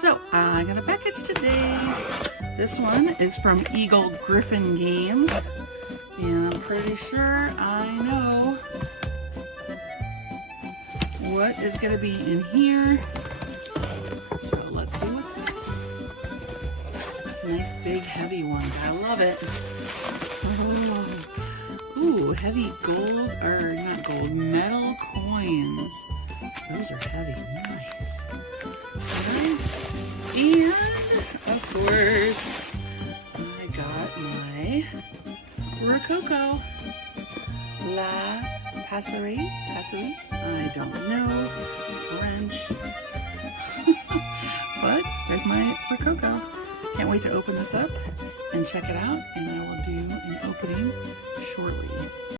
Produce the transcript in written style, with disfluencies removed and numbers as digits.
So, I got a package today. This one is from Eagle Griffin Games. And I'm pretty sure I know what is going to be in here. So, let's see what's in it. It's a nice big heavy one. I love it. Oh. Ooh, heavy gold, or not gold, metal coins. Those are heavy. Nice. Nice. And, of course, I got my Rococo. La Passerie? I don't know French. But there's my Rococo. Can't wait to open this up and check it out, and I will do an opening shortly.